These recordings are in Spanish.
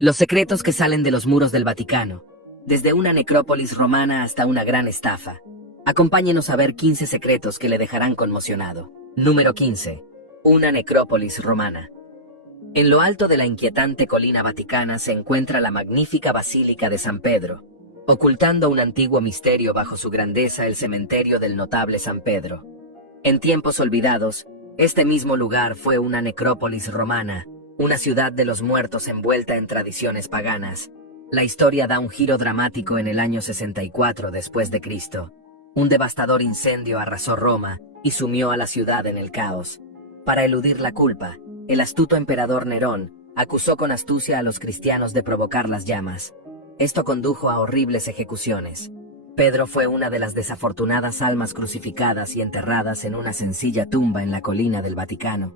Los secretos que salen de los muros del Vaticano, desde una necrópolis romana hasta una gran estafa. Acompáñenos a ver 15 secretos que le dejarán conmocionado. Número 15. Una necrópolis romana. En lo alto de la inquietante colina vaticana se encuentra la magnífica Basílica de San Pedro, ocultando un antiguo misterio bajo su grandeza, el cementerio del notable San Pedro. En tiempos olvidados, este mismo lugar fue una necrópolis romana, una ciudad de los muertos envuelta en tradiciones paganas. La historia da un giro dramático en el año 64 después de Cristo. Un devastador incendio arrasó Roma y sumió a la ciudad en el caos. Para eludir la culpa, el astuto emperador Nerón acusó con astucia a los cristianos de provocar las llamas. Esto condujo a horribles ejecuciones. Pedro fue una de las desafortunadas almas crucificadas y enterradas en una sencilla tumba en la colina del Vaticano.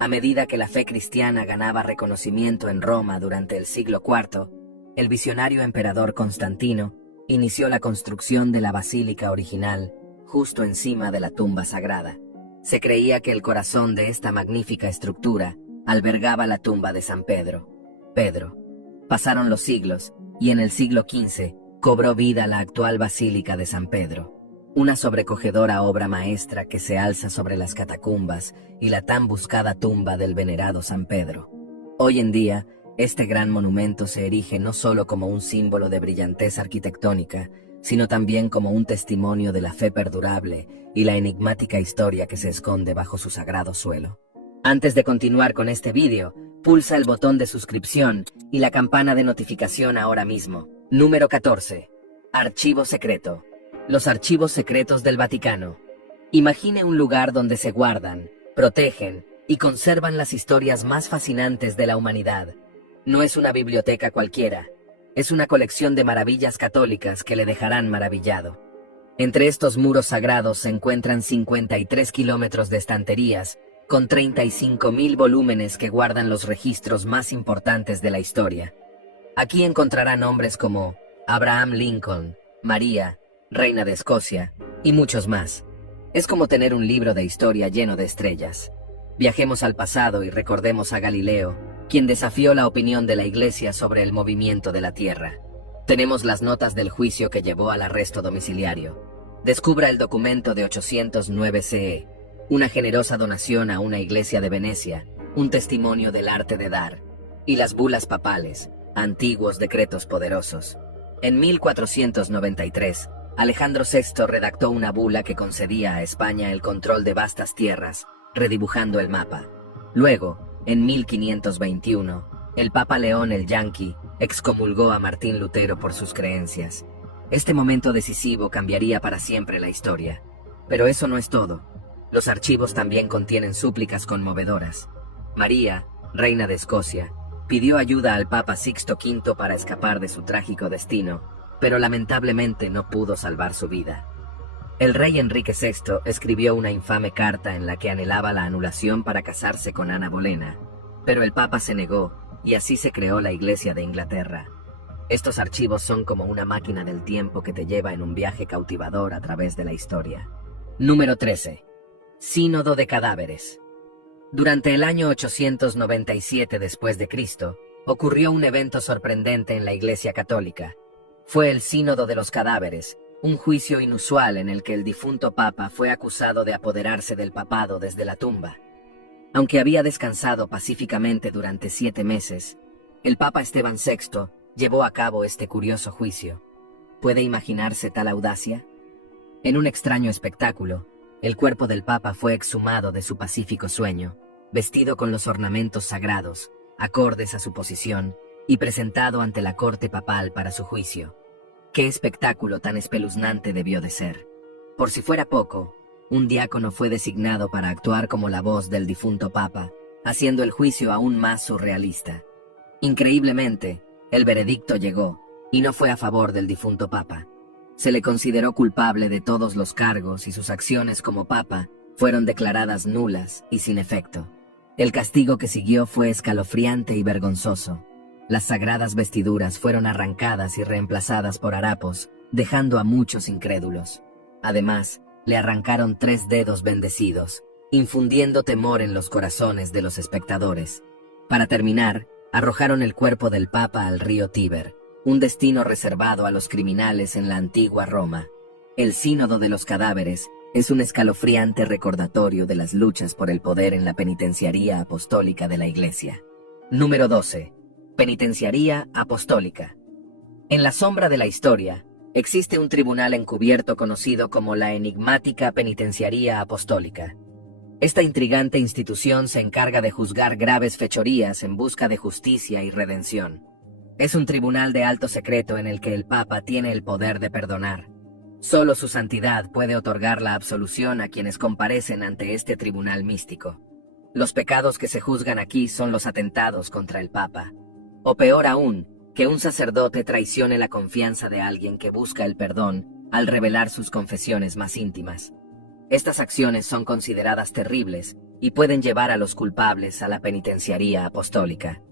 A medida que la fe cristiana ganaba reconocimiento en Roma durante el siglo IV, el visionario emperador Constantino inició la construcción de la basílica original justo encima de la tumba sagrada. Se creía que el corazón de esta magnífica estructura albergaba la tumba de San Pedro. Pasaron los siglos y en el siglo XV cobró vida la actual Basílica de San Pedro, una sobrecogedora obra maestra que se alza sobre las catacumbas y la tan buscada tumba del venerado San Pedro. Hoy en día, este gran monumento se erige no solo como un símbolo de brillantez arquitectónica, sino también como un testimonio de la fe perdurable y la enigmática historia que se esconde bajo su sagrado suelo. Antes de continuar con este vídeo, pulsa el botón de suscripción y la campana de notificación ahora mismo. Número 14. Archivo secreto. Los archivos secretos del Vaticano. Imagine un lugar donde se guardan, protegen y conservan las historias más fascinantes de la humanidad. No es una biblioteca cualquiera, es una colección de maravillas católicas que le dejarán maravillado. Entre estos muros sagrados se encuentran 53 kilómetros de estanterías, con 35.000 volúmenes que guardan los registros más importantes de la historia. Aquí encontrará nombres como Abraham Lincoln, María, Reina de Escocia, y muchos más. Es como tener un libro de historia lleno de estrellas. Viajemos al pasado y recordemos a Galileo, quien desafió la opinión de la Iglesia sobre el movimiento de la Tierra. Tenemos las notas del juicio que llevó al arresto domiciliario. Descubra el documento de 809 CE, una generosa donación a una iglesia de Venecia, un testimonio del arte de dar, y las bulas papales, antiguos decretos poderosos. En 1493, Alejandro VI redactó una bula que concedía a España el control de vastas tierras, redibujando el mapa. Luego, en 1521, el Papa León el Yanqui excomulgó a Martín Lutero por sus creencias. Este momento decisivo cambiaría para siempre la historia. Pero eso no es todo. Los archivos también contienen súplicas conmovedoras. María, reina de Escocia, pidió ayuda al Papa Sixto V para escapar de su trágico destino, pero lamentablemente no pudo salvar su vida. El rey Enrique VI escribió una infame carta en la que anhelaba la anulación para casarse con Ana Bolena, pero el Papa se negó y así se creó la Iglesia de Inglaterra. Estos archivos son como una máquina del tiempo que te lleva en un viaje cautivador a través de la historia. Número 13. Sínodo de cadáveres. Durante el año 897 después de Cristo, ocurrió un evento sorprendente en la Iglesia Católica. Fue el Sínodo de los Cadáveres, un juicio inusual en el que el difunto Papa fue acusado de apoderarse del papado desde la tumba. Aunque había descansado pacíficamente durante 7 meses, el Papa Esteban VI llevó a cabo este curioso juicio. ¿Puede imaginarse tal audacia? En un extraño espectáculo, el cuerpo del Papa fue exhumado de su pacífico sueño, vestido con los ornamentos sagrados, acordes a su posición, y presentado ante la corte papal para su juicio. ¡Qué espectáculo tan espeluznante debió de ser! Por si fuera poco, un diácono fue designado para actuar como la voz del difunto Papa, haciendo el juicio aún más surrealista. Increíblemente, el veredicto llegó, y no fue a favor del difunto Papa. Se le consideró culpable de todos los cargos y sus acciones como Papa fueron declaradas nulas y sin efecto. El castigo que siguió fue escalofriante y vergonzoso. Las sagradas vestiduras fueron arrancadas y reemplazadas por harapos, dejando a muchos incrédulos. Además, le arrancaron 3 dedos bendecidos, infundiendo temor en los corazones de los espectadores. Para terminar, Arrojaron el cuerpo del Papa al río Tíber, un destino reservado a los criminales en la antigua Roma. El Sínodo de los Cadáveres es un escalofriante recordatorio de las luchas por el poder en la penitenciaría apostólica de la Iglesia. Número 12. Penitenciaría apostólica. En la sombra de la historia, existe un tribunal encubierto conocido como la enigmática Penitenciaría Apostólica. Esta intrigante institución se encarga de juzgar graves fechorías en busca de justicia y redención. Es un tribunal de alto secreto en el que el Papa tiene el poder de perdonar. Solo su santidad puede otorgar la absolución a quienes comparecen ante este tribunal místico. Los pecados que se juzgan aquí son los atentados contra el Papa. O peor aún, que un sacerdote traicione la confianza de alguien que busca el perdón al revelar sus confesiones más íntimas. Estas acciones son consideradas terribles y pueden llevar a los culpables a la penitenciaría apostólica.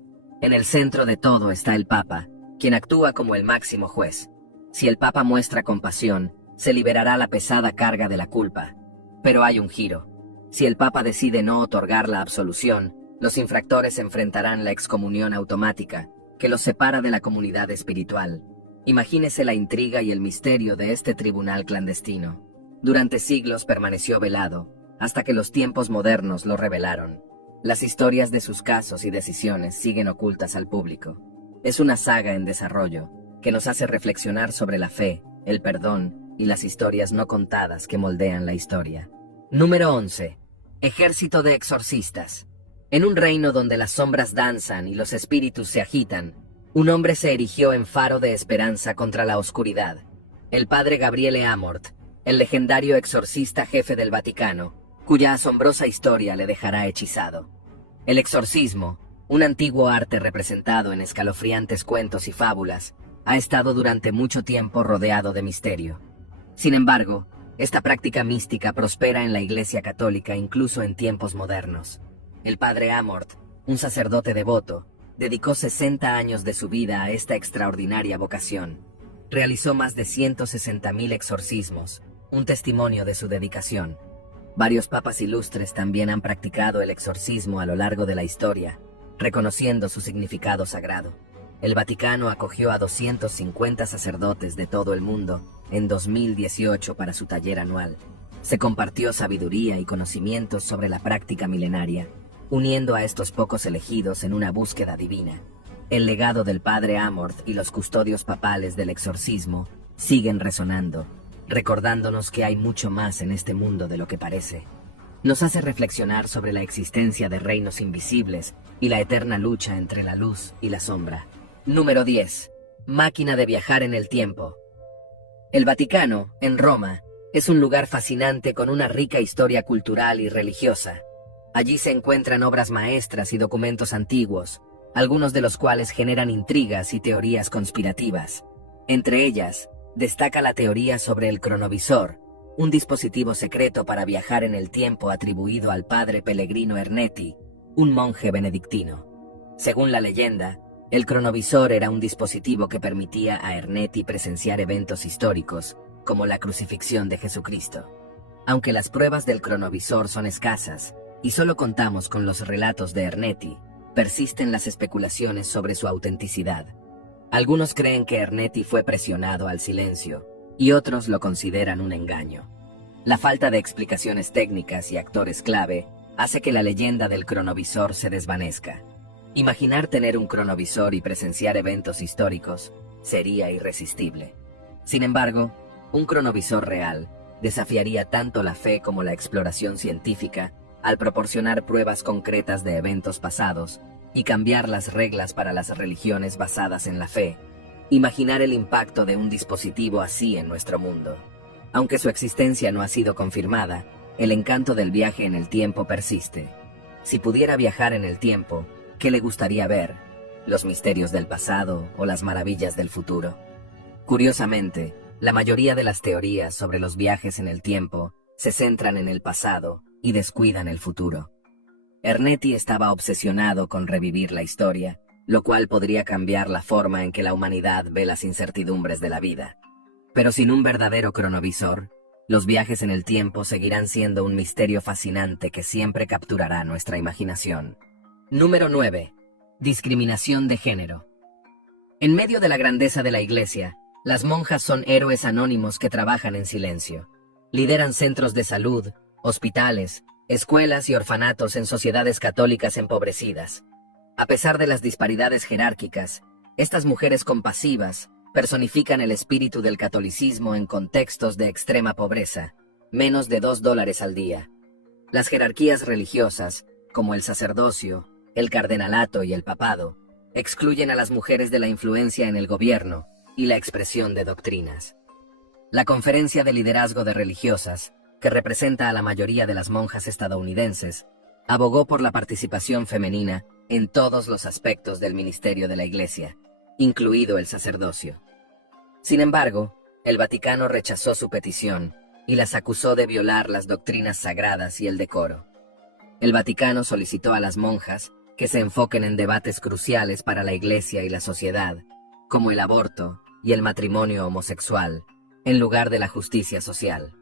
En el centro de todo está el Papa, quien actúa como el máximo juez. Si el Papa muestra compasión, se liberará la pesada carga de la culpa. Pero hay un giro. Si el Papa decide no otorgar la absolución, los infractores enfrentarán la excomunión automática, que los separa de la comunidad espiritual. Imagínese la intriga y el misterio de este tribunal clandestino. Durante siglos permaneció velado, hasta que los tiempos modernos lo revelaron. Las historias de sus casos y decisiones siguen ocultas al público. Es una saga en desarrollo, que nos hace reflexionar sobre la fe, el perdón y las historias no contadas que moldean la historia. Número 11. Ejército de exorcistas. En un reino donde las sombras danzan y los espíritus se agitan, un hombre se erigió en faro de esperanza contra la oscuridad. El padre Gabriele Amort, el legendario exorcista jefe del Vaticano, cuya asombrosa historia le dejará hechizado. El exorcismo, un antiguo arte representado en escalofriantes cuentos y fábulas, ha estado durante mucho tiempo rodeado de misterio. Sin embargo, esta práctica mística prospera en la Iglesia Católica incluso en tiempos modernos. El padre Amort, un sacerdote devoto, dedicó 60 años de su vida a esta extraordinaria vocación. Realizó más de 160.000 exorcismos, un testimonio de su dedicación. Varios papas ilustres también han practicado el exorcismo a lo largo de la historia, reconociendo su significado sagrado. El Vaticano acogió a 250 sacerdotes de todo el mundo en 2018 para su taller anual. Se compartió sabiduría y conocimientos sobre la práctica milenaria, uniendo a estos pocos elegidos en una búsqueda divina. El legado del padre Amort y los custodios papales del exorcismo siguen resonando, recordándonos que hay mucho más en este mundo de lo que parece. Nos hace reflexionar sobre la existencia de reinos invisibles y la eterna lucha entre la luz y la sombra. Número 10. Máquina de viajar en el tiempo. El Vaticano, en Roma, es un lugar fascinante con una rica historia cultural y religiosa. Allí se encuentran obras maestras y documentos antiguos, algunos de los cuales generan intrigas y teorías conspirativas. Entre ellas, destaca la teoría sobre el cronovisor, un dispositivo secreto para viajar en el tiempo atribuido al padre Pellegrino Ernetti, un monje benedictino. Según la leyenda, el cronovisor era un dispositivo que permitía a Ernetti presenciar eventos históricos, como la crucifixión de Jesucristo. Aunque las pruebas del cronovisor son escasas, y solo contamos con los relatos de Ernetti, persisten las especulaciones sobre su autenticidad. Algunos creen que Ernetti fue presionado al silencio, y otros lo consideran un engaño. La falta de explicaciones técnicas y actores clave hace que la leyenda del cronovisor se desvanezca. Imaginar tener un cronovisor y presenciar eventos históricos sería irresistible. Sin embargo, un cronovisor real desafiaría tanto la fe como la exploración científica al proporcionar pruebas concretas de eventos pasados y cambiar las reglas para las religiones basadas en la fe. Imaginar el impacto de un dispositivo así en nuestro mundo. Aunque su existencia no ha sido confirmada, el encanto del viaje en el tiempo persiste. Si pudiera viajar en el tiempo, ¿qué le gustaría ver? ¿Los misterios del pasado o las maravillas del futuro? Curiosamente, la mayoría de las teorías sobre los viajes en el tiempo se centran en el pasado y descuidan el futuro. Ernetti estaba obsesionado con revivir la historia, lo cual podría cambiar la forma en que la humanidad ve las incertidumbres de la vida. Pero sin un verdadero cronovisor, los viajes en el tiempo seguirán siendo un misterio fascinante que siempre capturará nuestra imaginación. Número 9. Discriminación de género. En medio de la grandeza de la Iglesia, las monjas son héroes anónimos que trabajan en silencio. Lideran centros de salud, hospitales, escuelas y orfanatos en sociedades católicas empobrecidas. A pesar de las disparidades jerárquicas, estas mujeres compasivas personifican el espíritu del catolicismo en contextos de extrema pobreza, menos de $2 al día. Las jerarquías religiosas, como el sacerdocio, el cardenalato y el papado, excluyen a las mujeres de la influencia en el gobierno y la expresión de doctrinas. La Conferencia de Liderazgo de Religiosas, que representa a la mayoría de las monjas estadounidenses, abogó por la participación femenina en todos los aspectos del ministerio de la Iglesia, incluido el sacerdocio. Sin embargo, el Vaticano rechazó su petición y las acusó de violar las doctrinas sagradas y el decoro. El Vaticano solicitó a las monjas que se enfoquen en debates cruciales para la Iglesia y la sociedad, como el aborto y el matrimonio homosexual, en lugar de la justicia social.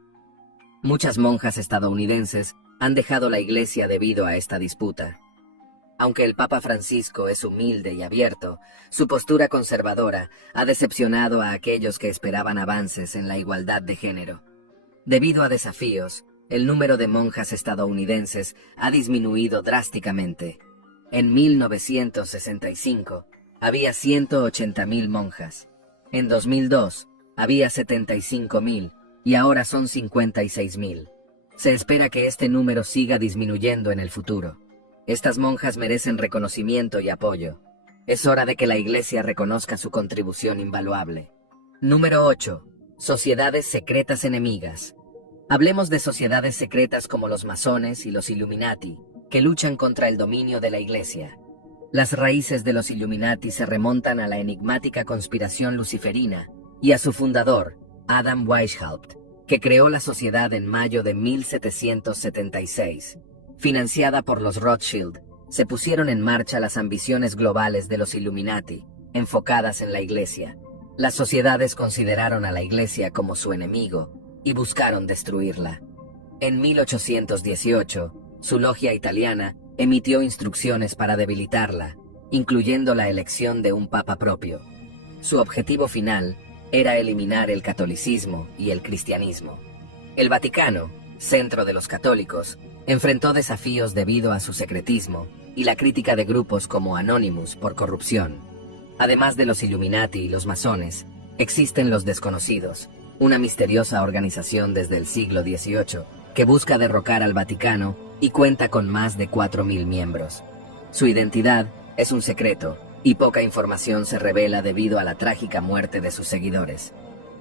Muchas monjas estadounidenses han dejado la Iglesia debido a esta disputa. Aunque el Papa Francisco es humilde y abierto, su postura conservadora ha decepcionado a aquellos que esperaban avances en la igualdad de género. Debido a desafíos, el número de monjas estadounidenses ha disminuido drásticamente. En 1965 había 180,000 monjas. En 2002 había 75,000 y ahora son 56,000. Se espera que este número siga disminuyendo en el futuro. Estas monjas merecen reconocimiento y apoyo. Es hora de que la Iglesia reconozca su contribución invaluable. Número 8. Sociedades secretas enemigas. Hablemos de sociedades secretas como los masones y los Illuminati, que luchan contra el dominio de la Iglesia. Las raíces de los Illuminati se remontan a la enigmática conspiración luciferina y a su fundador, Adam Weishaupt, que creó la sociedad en mayo de 1776. Financiada por los Rothschild, se pusieron en marcha las ambiciones globales de los Illuminati, enfocadas en la Iglesia. Las sociedades consideraron a la Iglesia como su enemigo y buscaron destruirla. En 1818, su logia italiana emitió instrucciones para debilitarla, incluyendo la elección de un papa propio. Su objetivo final era eliminar el catolicismo y el cristianismo. El Vaticano, centro de los católicos, enfrentó desafíos debido a su secretismo y la crítica de grupos como Anonymous por corrupción. Además de los Illuminati y los masones, existen los desconocidos, una misteriosa organización desde el siglo XVIII que busca derrocar al Vaticano y cuenta con más de 4,000 miembros. Su identidad es un secreto y poca información se revela debido a la trágica muerte de sus seguidores.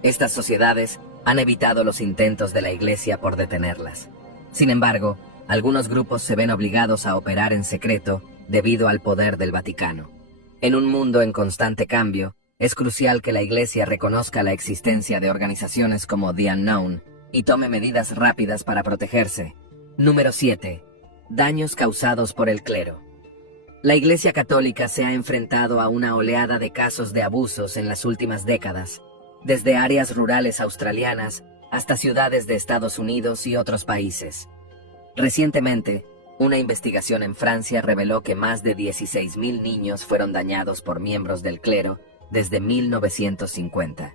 Estas sociedades han evitado los intentos de la Iglesia por detenerlas. Sin embargo, algunos grupos se ven obligados a operar en secreto debido al poder del Vaticano. En un mundo en constante cambio, es crucial que la Iglesia reconozca la existencia de organizaciones como The Unknown y tome medidas rápidas para protegerse. Número 7. Daños causados por el clero. La Iglesia Católica se ha enfrentado a una oleada de casos de abusos en las últimas décadas, desde áreas rurales australianas hasta ciudades de Estados Unidos y otros países. Recientemente, una investigación en Francia reveló que más de 16,000 niños fueron dañados por miembros del clero desde 1950.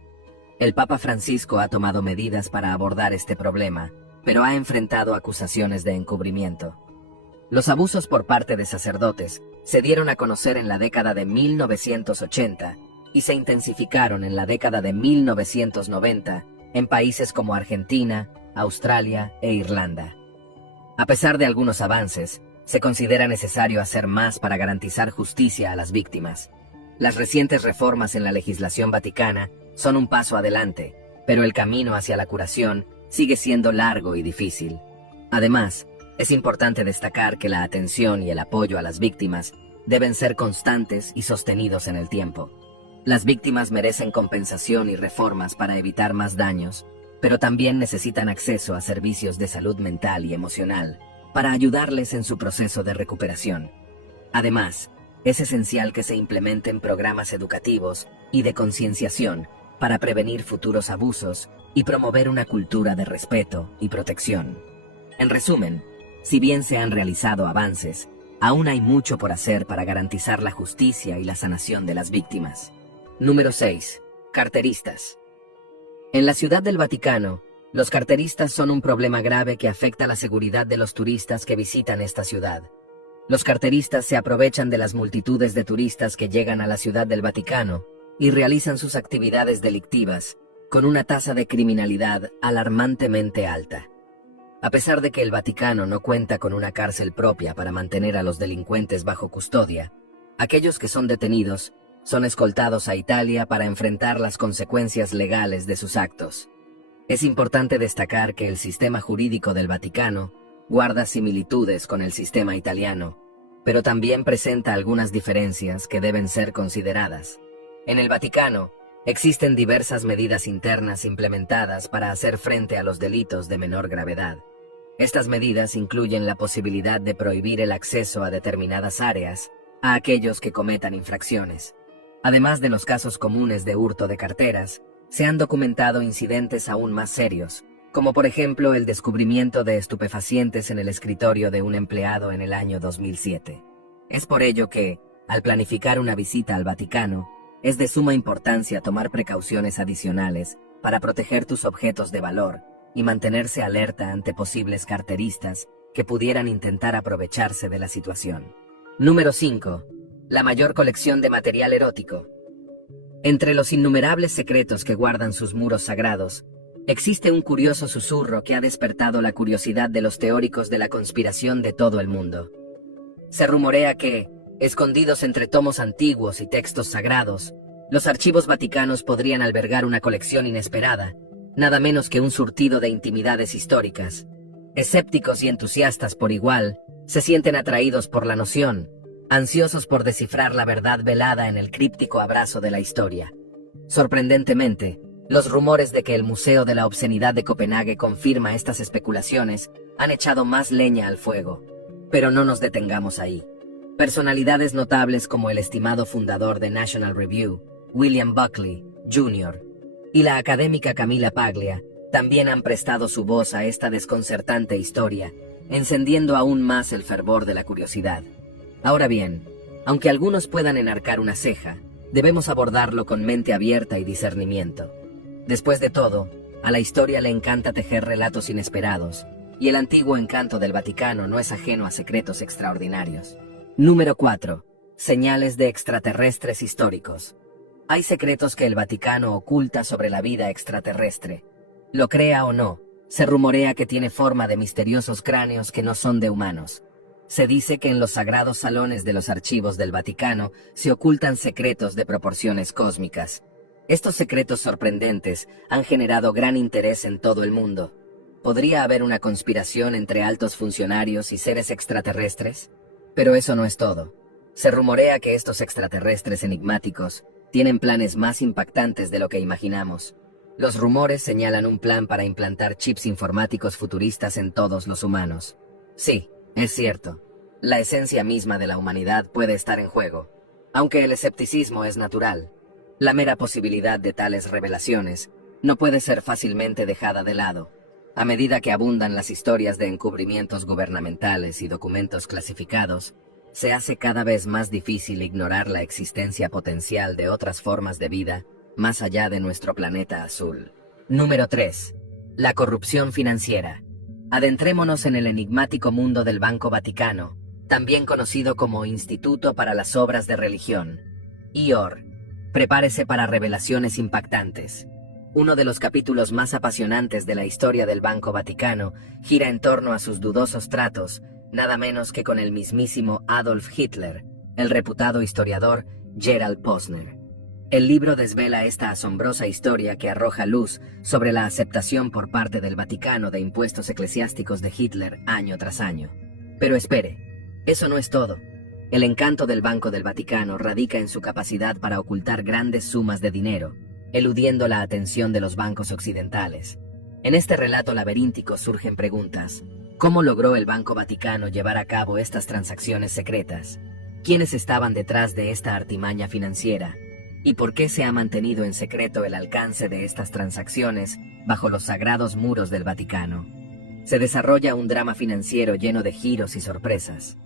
El Papa Francisco ha tomado medidas para abordar este problema, pero ha enfrentado acusaciones de encubrimiento. Los abusos por parte de sacerdotes se dieron a conocer en la década de 1980 y se intensificaron en la década de 1990 en países como Argentina, Australia e Irlanda. A pesar de algunos avances, se considera necesario hacer más para garantizar justicia a las víctimas. Las recientes reformas en la legislación vaticana son un paso adelante, pero el camino hacia la curación sigue siendo largo y difícil. Además, es importante destacar que la atención y el apoyo a las víctimas deben ser constantes y sostenidos en el tiempo. Las víctimas merecen compensación y reformas para evitar más daños, pero también necesitan acceso a servicios de salud mental y emocional para ayudarles en su proceso de recuperación. Además, es esencial que se implementen programas educativos y de concienciación para prevenir futuros abusos y promover una cultura de respeto y protección. En resumen, si bien se han realizado avances, aún hay mucho por hacer para garantizar la justicia y la sanación de las víctimas. Número 6. Carteristas. En la Ciudad del Vaticano, los carteristas son un problema grave que afecta la seguridad de los turistas que visitan esta ciudad. Los carteristas se aprovechan de las multitudes de turistas que llegan a la Ciudad del Vaticano y realizan sus actividades delictivas con una tasa de criminalidad alarmantemente alta. A pesar de que el Vaticano no cuenta con una cárcel propia para mantener a los delincuentes bajo custodia, aquellos que son detenidos son escoltados a Italia para enfrentar las consecuencias legales de sus actos. Es importante destacar que el sistema jurídico del Vaticano guarda similitudes con el sistema italiano, pero también presenta algunas diferencias que deben ser consideradas. En el Vaticano, existen diversas medidas internas implementadas para hacer frente a los delitos de menor gravedad. Estas medidas incluyen la posibilidad de prohibir el acceso a determinadas áreas a aquellos que cometan infracciones. Además de los casos comunes de hurto de carteras, se han documentado incidentes aún más serios, como por ejemplo el descubrimiento de estupefacientes en el escritorio de un empleado en el año 2007. Es por ello que, al planificar una visita al Vaticano, es de suma importancia tomar precauciones adicionales para proteger tus objetos de valor y mantenerse alerta ante posibles carteristas que pudieran intentar aprovecharse de la situación. Número 5. La mayor colección de material erótico. Entre los innumerables secretos que guardan sus muros sagrados, existe un curioso susurro que ha despertado la curiosidad de los teóricos de la conspiración de todo el mundo. Se rumorea que, escondidos entre tomos antiguos y textos sagrados, los archivos vaticanos podrían albergar una colección inesperada, nada menos que un surtido de intimidades históricas. Escépticos y entusiastas por igual, se sienten atraídos por la noción, ansiosos por descifrar la verdad velada en el críptico abrazo de la historia. Sorprendentemente, los rumores de que el Museo de la Obscenidad de Copenhague confirma estas especulaciones han echado más leña al fuego. Pero no nos detengamos ahí. Personalidades notables como el estimado fundador de National Review, William Buckley, Jr., y la académica Camilla Paglia también han prestado su voz a esta desconcertante historia, encendiendo aún más el fervor de la curiosidad. Ahora bien, aunque algunos puedan enarcar una ceja, debemos abordarlo con mente abierta y discernimiento. Después de todo, a la historia le encanta tejer relatos inesperados, y el antiguo encanto del Vaticano no es ajeno a secretos extraordinarios. Número 4. Señales de extraterrestres históricos. Hay secretos que el Vaticano oculta sobre la vida extraterrestre. Lo crea o no, se rumorea que tiene forma de misteriosos cráneos que no son de humanos. Se dice que en los sagrados salones de los archivos del Vaticano se ocultan secretos de proporciones cósmicas. Estos secretos sorprendentes han generado gran interés en todo el mundo. ¿Podría haber una conspiración entre altos funcionarios y seres extraterrestres? Pero eso no es todo. Se rumorea que estos extraterrestres enigmáticos tienen planes más impactantes de lo que imaginamos. Los rumores señalan un plan para implantar chips informáticos futuristas en todos los humanos. Sí, es cierto. La esencia misma de la humanidad puede estar en juego. Aunque el escepticismo es natural, la mera posibilidad de tales revelaciones no puede ser fácilmente dejada de lado. A medida que abundan las historias de encubrimientos gubernamentales y documentos clasificados, se hace cada vez más difícil ignorar la existencia potencial de otras formas de vida más allá de nuestro planeta azul. Número 3. La corrupción financiera. Adentrémonos en el enigmático mundo del Banco Vaticano, también conocido como Instituto para las Obras de Religión, IOR. Prepárese para revelaciones impactantes. Uno de los capítulos más apasionantes de la historia del Banco Vaticano gira en torno a sus dudosos tratos, nada menos que con el mismísimo Adolf Hitler, el reputado historiador Gerald Posner. El libro desvela esta asombrosa historia que arroja luz sobre la aceptación por parte del Vaticano de impuestos eclesiásticos de Hitler año tras año. Pero espere, eso no es todo. El encanto del Banco del Vaticano radica en su capacidad para ocultar grandes sumas de dinero, eludiendo la atención de los bancos occidentales. En este relato laberíntico surgen preguntas. ¿Cómo logró el Banco Vaticano llevar a cabo estas transacciones secretas? ¿Quiénes estaban detrás de esta artimaña financiera? ¿Y por qué se ha mantenido en secreto el alcance de estas transacciones bajo los sagrados muros del Vaticano? Se desarrolla un drama financiero lleno de giros y sorpresas.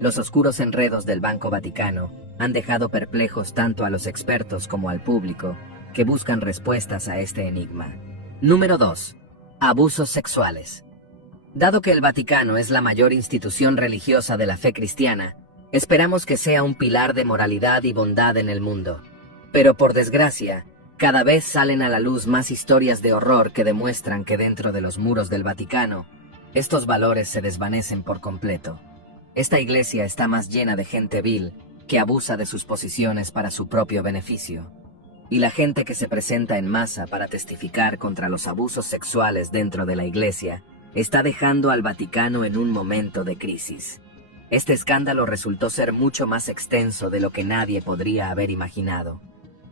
Los oscuros enredos del Banco Vaticano han dejado perplejos tanto a los expertos como al público, que buscan respuestas a este enigma. Número 2. Abusos sexuales. Dado que el Vaticano es la mayor institución religiosa de la fe cristiana, esperamos que sea un pilar de moralidad y bondad en el mundo. Pero por desgracia, cada vez salen a la luz más historias de horror que demuestran que dentro de los muros del Vaticano, estos valores se desvanecen por completo. Esta iglesia está más llena de gente vil que abusa de sus posiciones para su propio beneficio. Y la gente que se presenta en masa para testificar contra los abusos sexuales dentro de la iglesia está dejando al Vaticano en un momento de crisis. Este escándalo resultó ser mucho más extenso de lo que nadie podría haber imaginado.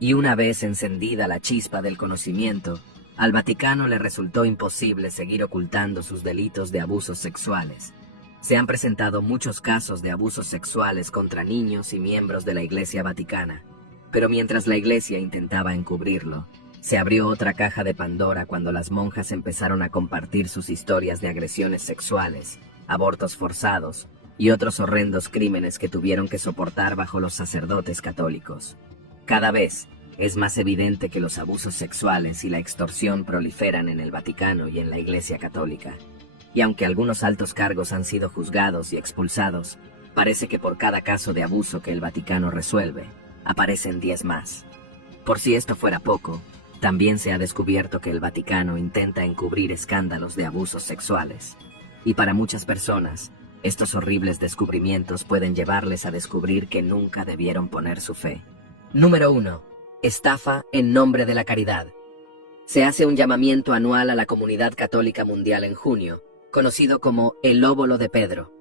Y una vez encendida la chispa del conocimiento, al Vaticano le resultó imposible seguir ocultando sus delitos de abusos sexuales. Se han presentado muchos casos de abusos sexuales contra niños y miembros de la Iglesia Vaticana. Pero mientras la iglesia intentaba encubrirlo, se abrió otra caja de Pandora cuando las monjas empezaron a compartir sus historias de agresiones sexuales, abortos forzados y otros horrendos crímenes que tuvieron que soportar bajo los sacerdotes católicos. Cada vez es más evidente que los abusos sexuales y la extorsión proliferan en el Vaticano y en la Iglesia Católica. Y aunque algunos altos cargos han sido juzgados y expulsados, parece que por cada caso de abuso que el Vaticano resuelve, aparecen 10 más. Por si esto fuera poco, también se ha descubierto que el Vaticano intenta encubrir escándalos de abusos sexuales. Y para muchas personas, estos horribles descubrimientos pueden llevarles a descubrir que nunca debieron poner su fe. Número 1. Estafa en nombre de la caridad. Se hace un llamamiento anual a la comunidad católica mundial en junio, conocido como el óvulo de Pedro.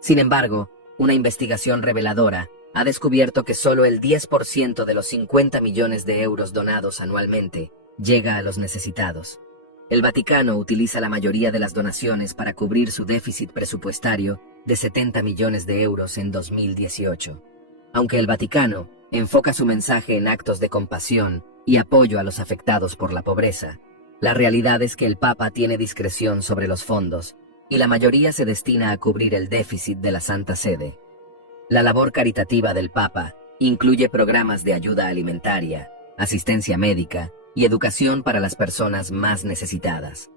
Sin embargo, una investigación reveladora ha descubierto que solo el 10% de los 50 millones de euros donados anualmente llega a los necesitados. El Vaticano utiliza la mayoría de las donaciones para cubrir su déficit presupuestario de 70 millones de euros en 2018. Aunque el Vaticano enfoca su mensaje en actos de compasión y apoyo a los afectados por la pobreza, la realidad es que el Papa tiene discreción sobre los fondos y la mayoría se destina a cubrir el déficit de la Santa Sede. La labor caritativa del Papa incluye programas de ayuda alimentaria, asistencia médica y educación para las personas más necesitadas.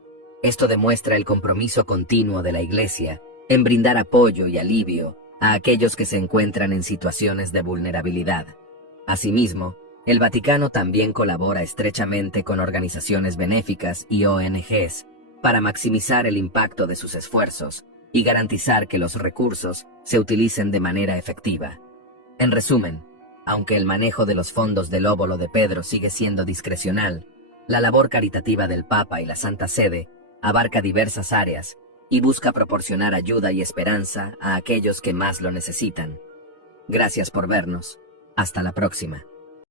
Esto demuestra el compromiso continuo de la Iglesia en brindar apoyo y alivio a aquellos que se encuentran en situaciones de vulnerabilidad. Asimismo, el Vaticano también colabora estrechamente con organizaciones benéficas y ONGs para maximizar el impacto de sus esfuerzos y garantizar que los recursos se utilicen de manera efectiva. En resumen, aunque el manejo de los fondos del óvulo de Pedro sigue siendo discrecional, la labor caritativa del Papa y la Santa Sede abarca diversas áreas y busca proporcionar ayuda y esperanza a aquellos que más lo necesitan. Gracias por vernos. Hasta la próxima.